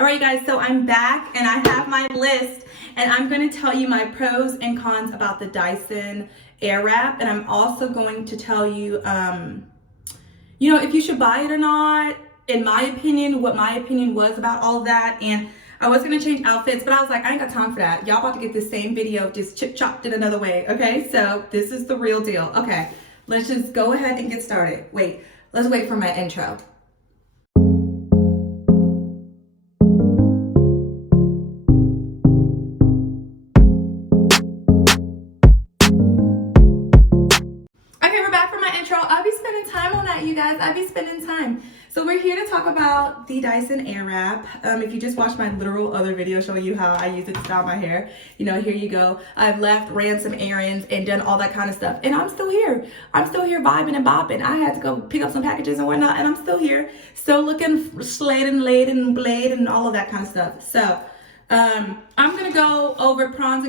All right, guys, so I'm back and I have my list and I'm going to tell you my pros and cons about the Dyson Airwrap, and I'm also going to tell you, if you should buy it or not, in my opinion, what my opinion was about all of that. And I was going to change outfits, but I was like, I ain't got time for that. Y'all about to get the same video, just chip-chopped it another way, okay? So this is the real deal. Okay, let's just go ahead and get started. Wait, let's wait for my intro. I'll be spending time on that, you guys. I'll be spending time. So we're here to talk about the Dyson Airwrap. If you just watched my literal other video showing you how I use it to style my hair, here you go. I've left, ran some errands, and done all that kind of stuff. And I'm still here. I'm still here vibing and bopping. I had to go pick up some packages and whatnot, and I'm still here. Still looking slayed and laid and blade and all of that kind of stuff. So I'm going to go over prawns,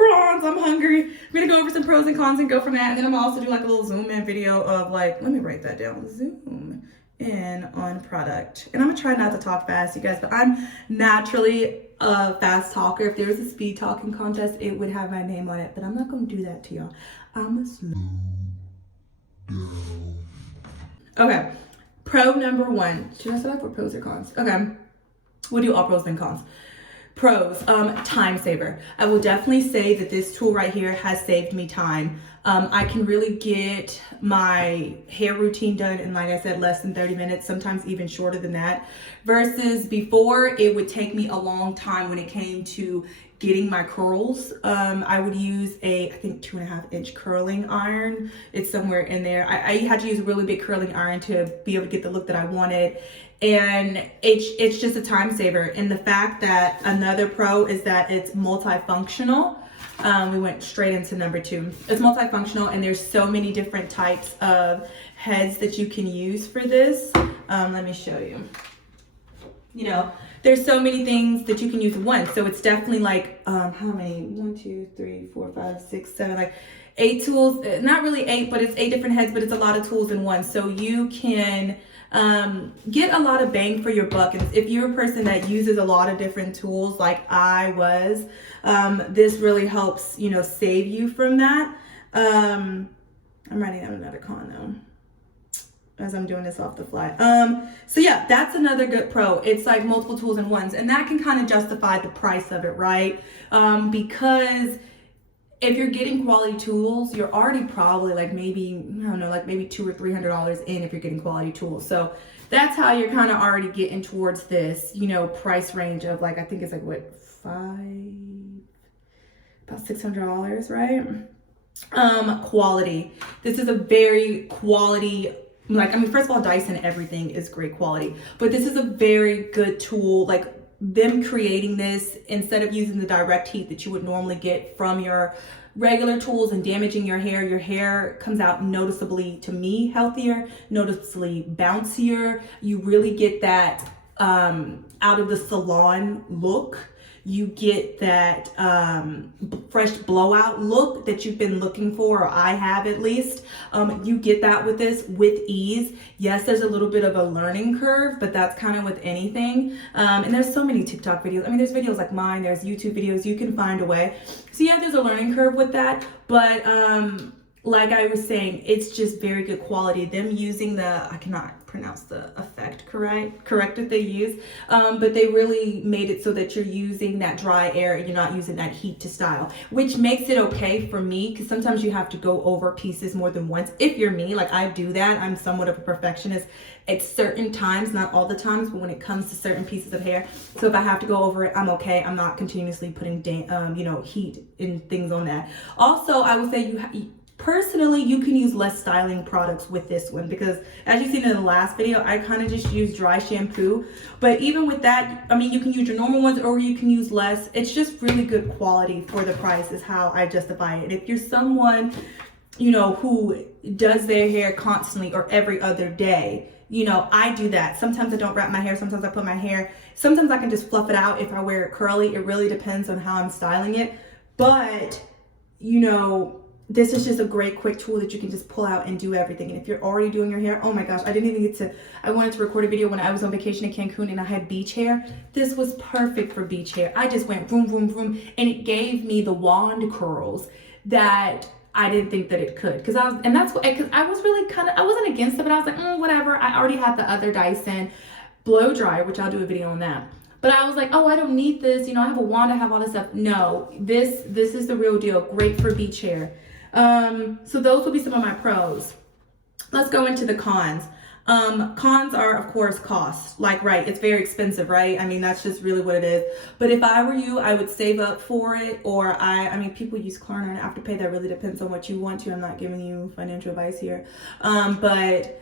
I'm hungry. I'm gonna go over some pros and cons and go from that, and then I'm gonna also do like a little zoom in video of like, let me write that down, zoom in on product. And I'm gonna try not to talk fast, you guys, but I'm naturally a fast talker. If there was a speed talking contest, it would have my name on it, but I'm not gonna do that to y'all. I'm a slow down. Okay, pro number one. Should I start off with pros or cons? Okay, we'll do all pros and cons. Pros, time saver. I will definitely say that this tool right here has saved me time. I can really get my hair routine done in, like I said, less than 30 minutes, sometimes even shorter than that. Versus before, it would take me a long time when it came to getting my curls. I would use I think 2.5-inch curling iron. It's somewhere in there. I had to use a really big curling iron to be able to get the look that I wanted. And it's just a time saver. And the fact that another pro is that it's multifunctional. We went straight into number two. It's multifunctional, and there's so many different types of heads that you can use for this. Let me show you. There's so many things that you can use at once. So it's definitely like, how many? 1, 2, 3, 4, 5, 6, 7, like 8 tools. Not really 8, but it's 8 different heads, but it's a lot of tools in one. So you can get a lot of bang for your buck. And if you're a person that uses a lot of different tools like I was, this really helps, save you from that. I'm writing down another con though, as I'm doing this off the fly. So yeah, that's another good pro. It's like multiple tools in ones, and that can kind of justify the price of it, right? Because if you're getting quality tools, you're already probably like maybe $200 or $300 in if you're getting quality tools. So that's how you're kind of already getting towards this, price range of like, I think it's like what, about $600, right? Quality. This is a very quality, first of all, Dyson, everything is great quality, but this is a very good tool. Like them creating this, instead of using the direct heat that you would normally get from your regular tools and damaging your hair comes out noticeably, to me, healthier, noticeably bouncier. You really get that out of the salon look. You get that fresh blowout look that you've been looking for, or I have at least. You get that with this with ease. Yes, there's a little bit of a learning curve, but that's kind of with anything. And there's so many TikTok videos. There's videos like mine, there's YouTube videos, you can find a way. So yeah, there's a learning curve with that, but like I was saying, it's just very good quality. Them using I cannot pronounce the effect correct that they use, but they really made it so that you're using that dry air and you're not using that heat to style, which makes it okay for me, because sometimes you have to go over pieces more than once. If you're me, like I do that, I'm somewhat of a perfectionist at certain times, not all the times, but when it comes to certain pieces of hair. So if I have to go over it, I'm okay. I'm not continuously putting heat and things on that. Also, I would say personally, you can use less styling products with this one, because as you've seen in the last video, I kind of just use dry shampoo. But even with that, you can use your normal ones or you can use less. It's just really good quality for the price is how I justify it. If you're someone, who does their hair constantly or every other day, I do that. Sometimes I don't wrap my hair. Sometimes I put my hair. Sometimes I can just fluff it out if I wear it curly. It really depends on how I'm styling it. But, this is just a great quick tool that you can just pull out and do everything. And if you're already doing your hair, oh my gosh, I wanted to record a video when I was on vacation in Cancun and I had beach hair. This was perfect for beach hair. I just went vroom, vroom, vroom, and it gave me the wand curls that I didn't think that it could. Because I was really I wasn't against it, but I was like, whatever. I already had the other Dyson blow dryer, which I'll do a video on that. But I was like, oh, I don't need this. I have a wand, I have all this stuff. No, this is the real deal. Great for beach hair. So those will be some of my pros. Let's go into the cons. Cons are, of course, cost. Right, it's very expensive, right? I mean, that's just really what it is. But if I were you, I would save up for it. Or I mean, people use Klarna and Afterpay. That really depends on what you want to. I'm not giving you financial advice here. But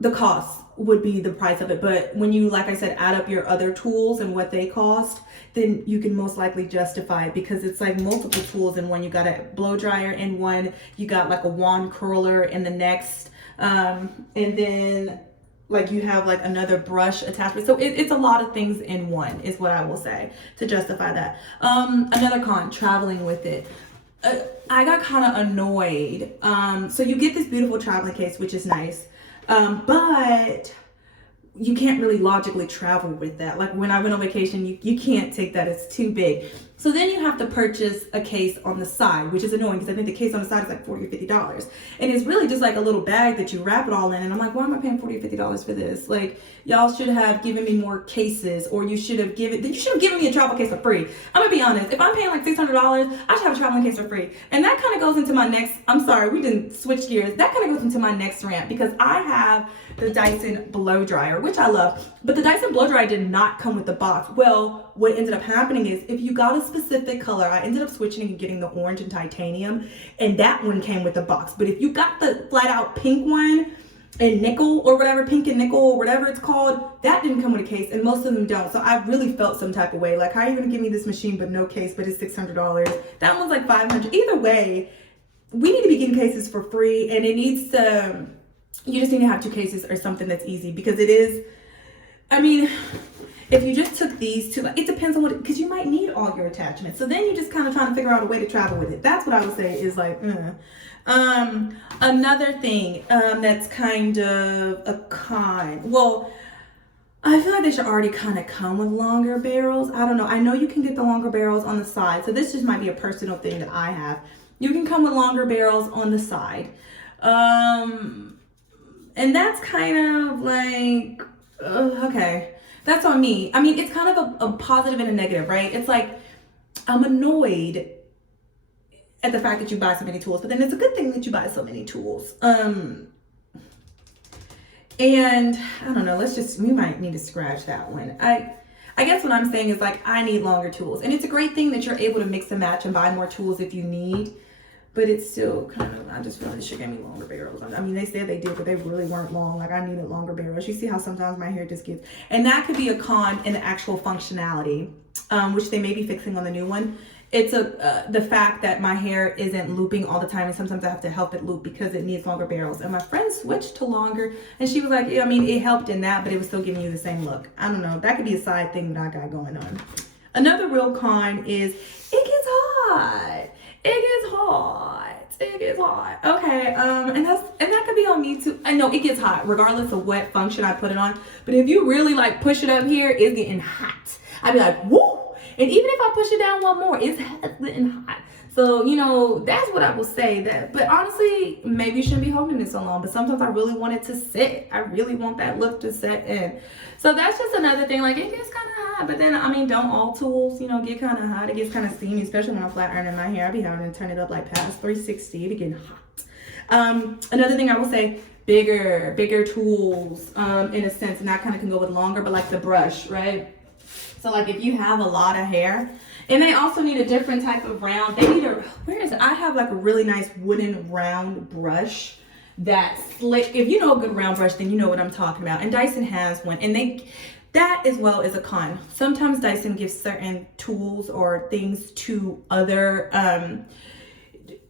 the cost would be the price of it. But when you, like I said, add up your other tools and what they cost, then you can most likely justify it, because it's like multiple tools in one. You got a blow dryer in one, you got like a wand curler in the next, and then like you have like another brush attachment. So it's a lot of things in one is what I will say to justify that. Another con, traveling with it. I got kind of annoyed. So you get this beautiful traveling case, which is nice. But you can't really logically travel with that. Like when I went on vacation, you can't take that, it's too big. So then you have to purchase a case on the side, which is annoying because I think the case on the side is like $40 or $50. And it's really just like a little bag that you wrap it all in. And I'm like, why am I paying $40 or $50 for this? Like, y'all should have given me more cases, or you should have given me a travel case for free. I'm gonna be honest, if I'm paying like $600, I should have a traveling case for free. And that kind of goes into my next, I'm sorry, we didn't switch gears. That kind of goes into my next rant, because I have the Dyson blow dryer, which I love, but the Dyson blow dryer did not come with the box. Well, what ended up happening is, if you got a specific color, I ended up switching and getting the orange and titanium, and that one came with the box. But if you got the flat out pink one and nickel or whatever, pink and nickel or whatever it's called, that didn't come with a case, and most of them don't. So I really felt some type of way, like, how are you gonna give me this machine but no case, but it's $600? That one's like $500. Either way, we need to be getting cases for free, and it needs to, you just need to have 2 cases or something that's easy, because it is, I mean, if you just took these 2, it depends on what, because you might need all your attachments. So then you're just kind of trying to figure out a way to travel with it. That's what I would say is like, another thing that's kind of a con. Well, I feel like they should already kind of come with longer barrels. I don't know. I know you can get the longer barrels on the side. So this just might be a personal thing that I have. You can come with longer barrels on the side. And that's kind of like, okay. That's on me. I mean, it's kind of a positive and a negative, right? It's like, I'm annoyed at the fact that you buy so many tools, but then it's a good thing that you buy so many tools. And I don't know, we might need to scratch that one. I guess what I'm saying is, like, I need longer tools. And it's a great thing that you're able to mix and match and buy more tools if you need. But it's still kind of, I just feel like they should give me longer barrels. I mean, they said they did, but they really weren't long. Like, I needed longer barrels. You see how sometimes my hair just gets, and that could be a con in the actual functionality, which they may be fixing on the new one. It's the fact that my hair isn't looping all the time, and sometimes I have to help it loop because it needs longer barrels. And my friend switched to longer, and she was like, yeah, I mean, it helped in that, but it was still giving you the same look. I don't know. That could be a side thing that I got going on. Another real con is it gets hot. It gets hot. It gets hot. Okay. And that could be on me too. I know it gets hot regardless of what function I put it on. But if you really like push it up here, it's getting hot. I'd be like, woo! And even if I push it down one more, it's getting hot. So, you know, that's what I will say. But honestly, maybe you shouldn't be holding it so long. But sometimes I really want it to sit. I really want that look to set in. So that's just another thing. Like, it gets kind of hot. But then, I mean, don't all tools, you know, get kind of hot. It gets kind of steamy, especially when I'm flat ironing my hair. I be having to turn it up like past 360. It be getting hot. Another thing I will say, bigger tools, in a sense. And that kind of can go with longer, but like the brush, right? So like if you have a lot of hair, and they also need a different type of round. They need where is it? I have like a really nice wooden round brush that's slick. If you know a good round brush, then you know what I'm talking about. And Dyson has one, and that as well is a con. Sometimes Dyson gives certain tools or things to other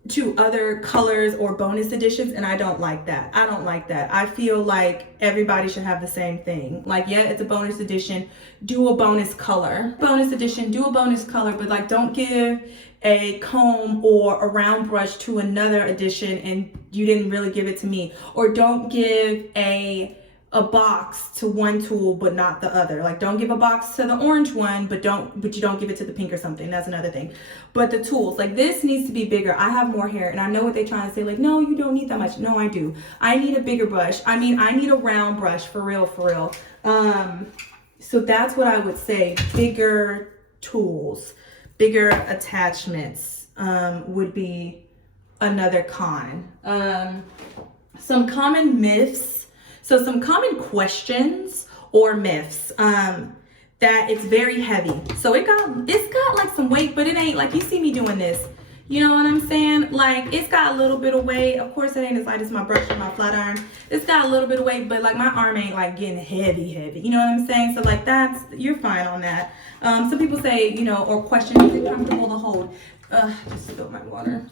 to other colors or bonus editions, and I don't like that. I don't like that. I feel like everybody should have the same thing. Like, yeah, it's a bonus edition, do a bonus color. Bonus edition, do a bonus color, but like don't give a comb or a round brush to another edition and you didn't really give it to me. Or don't give a box to one tool but not the other. Like, don't give a box to the orange one but you don't give it to the pink or something. That's another thing. But the tools, like, this needs to be bigger. I have more hair and I know what they're trying to say, like, no, you don't need that much. No, I do. I need a bigger brush. I mean, I need a round brush, for real. So that's what I would say. Bigger tools, bigger attachments would be another con. Some common myths. So some common questions or myths, that it's very heavy. So it's got like some weight, but it ain't like, you see me doing this. You know what I'm saying? Like, it's got a little bit of weight. Of course, it ain't as light as my brush and my flat iron. It's got a little bit of weight, but like my arm ain't like getting heavy. You know what I'm saying? So like you're fine on that. Some people say, you know, or question, is it comfortable to hold? Just spilled my water.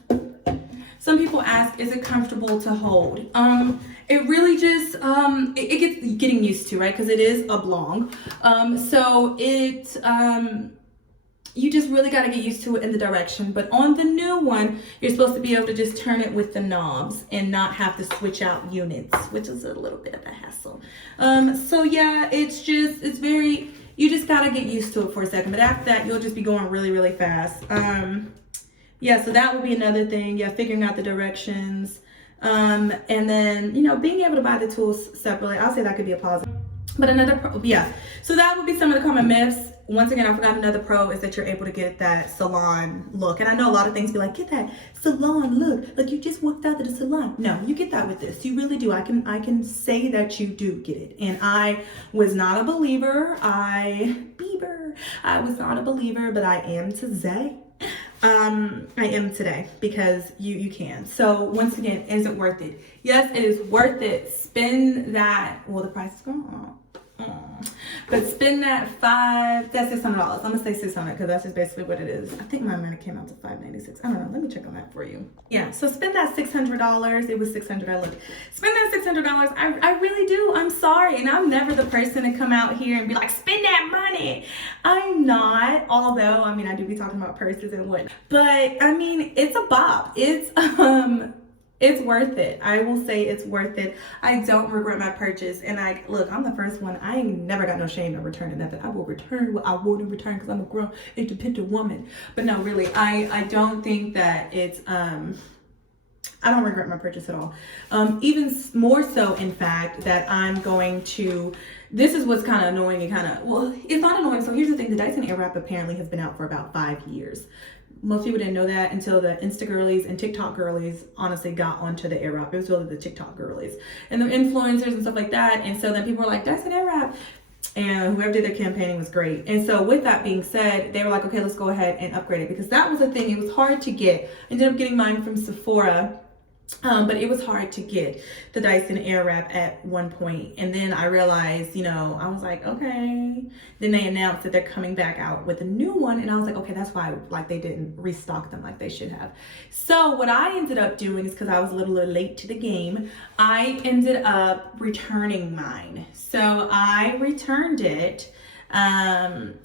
Some people ask, is it comfortable to hold? It really just, it gets getting used to, right? Because it is oblong. So you just really got to get used to it in the direction. But on the new one, you're supposed to be able to just turn it with the knobs and not have to switch out units, which is a little bit of a hassle. So yeah, it's very, you just got to get used to it for a second. But after that, you'll just be going really, really fast. Yeah, so that would be another thing. Yeah, figuring out the directions. And then, you know, being able to buy the tools separately. I'll say that could be a positive. But so that would be some of the common myths. Once again, I forgot another pro is that you're able to get that salon look. And I know a lot of things be like, get that salon look. Like you just walked out of the salon. No, you get that with this. You really do. I can say that you do get it. And I was not a believer. I was not a believer, but I am today. I am today because you can. So once again, is it worth it? Yes, it is worth it. Spend that, well, the price is going up. But spend that that's $600. I'm gonna say 600 because that's just basically what it is. I think mine might have came out to $596. I don't know. Let me check on that for you. Yeah, so spend that $600. It was $600. I looked. Spend that $600. I really do. I'm sorry, and I'm never the person to come out here and be like, spend that money. I'm not. Although, I mean, I do be talking about purses and what. But I mean, it's a bop. It's worth it. I will say it's worth it. I don't regret my purchase. And look, I'm the first one. I ain't never got no shame in returning nothing. I will return what I want to return because I'm a grown, independent woman. But no, really, I don't think that it's, I don't regret my purchase at all. Even more so, in fact, that I'm going to, this is what's kind of annoying and well, it's not annoying. So here's the thing. The Dyson Airwrap apparently has been out for about 5 years. Most people didn't know that until the Insta girlies and TikTok girlies honestly got onto the Airwrap. It was really the TikTok girlies and the influencers and stuff like that. And so then people were like, Dyson Airwrap. And whoever did their campaigning was great. And so with that being said, they were like, okay, let's go ahead and upgrade it. Because that was the thing. It was hard to get. I ended up getting mine from Sephora. But it was hard to get the Dyson Airwrap at one point. And then I realized, you know, I was like, okay. Then they announced that they're coming back out with a new one. And I was like, okay, that's why like they didn't restock them like they should have. So what I ended up doing is because I was a little late to the game, I ended up returning mine. So I returned it. And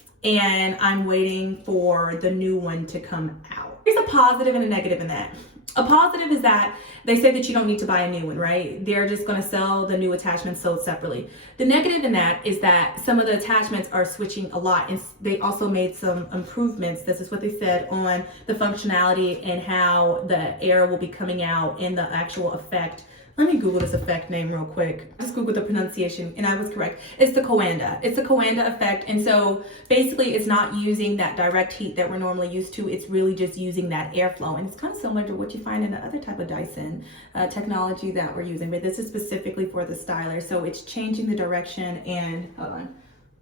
I'm waiting for the new one to come out. There's a positive and a negative in that. A positive is that they say that you don't need to buy a new one, right? They're just going to sell the new attachments sold separately. The negative in that is that some of the attachments are switching a lot, and they also made some improvements. This is what they said on the functionality and how the air will be coming out and the actual effect. Let me Google this effect name real quick. Just Google the pronunciation and I was correct. It's the Coanda. It's the Coanda effect. And so basically it's not using that direct heat that we're normally used to. It's really just using that airflow. And it's kind of similar to what you find in the other type of Dyson technology that we're using. But this is specifically for the styler. So it's changing the direction and, hold on.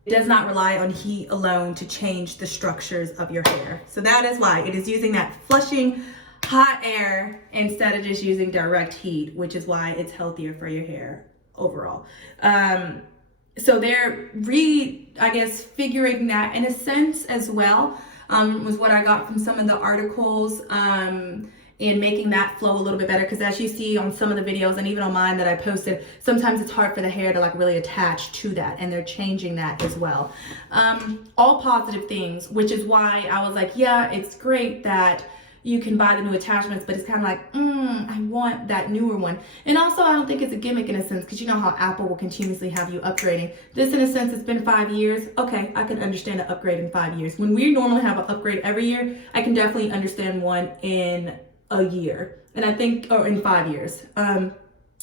It does not rely on heat alone to change the structures of your hair. So that is why it is using that flushing hot air instead of just using direct heat, which is why it's healthier for your hair overall. So they're figuring that in a sense as well, was what I got from some of the articles. And and making that flow a little bit better, because as you see on some of the videos and even on mine that I posted, sometimes it's hard for the hair to like really attach to that, and they're changing that as well. All positive things, which is why I was like, yeah, it's great that you can buy the new attachments, but it's kind of like, I want that newer one. And also, I don't think it's a gimmick in a sense, because you know how Apple will continuously have you upgrading. This, in a sense, it's been 5 years. Okay, I can understand an upgrade in 5 years. When we normally have an upgrade every year, I can definitely understand one in a year, and I think, or in 5 years.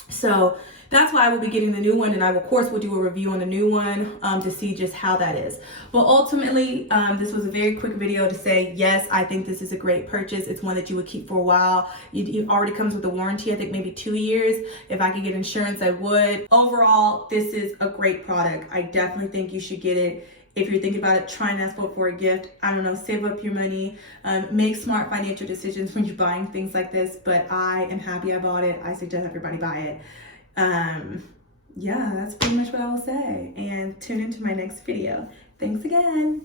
So that's why I will be getting the new one, and I of course will do a review on the new one to see just how that is. But ultimately, this was a very quick video to say, yes, I think this is a great purchase. It's one that you would keep for a while. It already comes with a warranty, I think maybe 2 years. If I could get insurance, I would. Overall, this is a great product. I definitely think you should get it. If you're thinking about it, try and ask for a gift. I don't know, save up your money, make smart financial decisions when you're buying things like this. But I am happy I bought it. I suggest everybody buy it. Yeah, that's pretty much what I will say. And tune into my next video. Thanks again.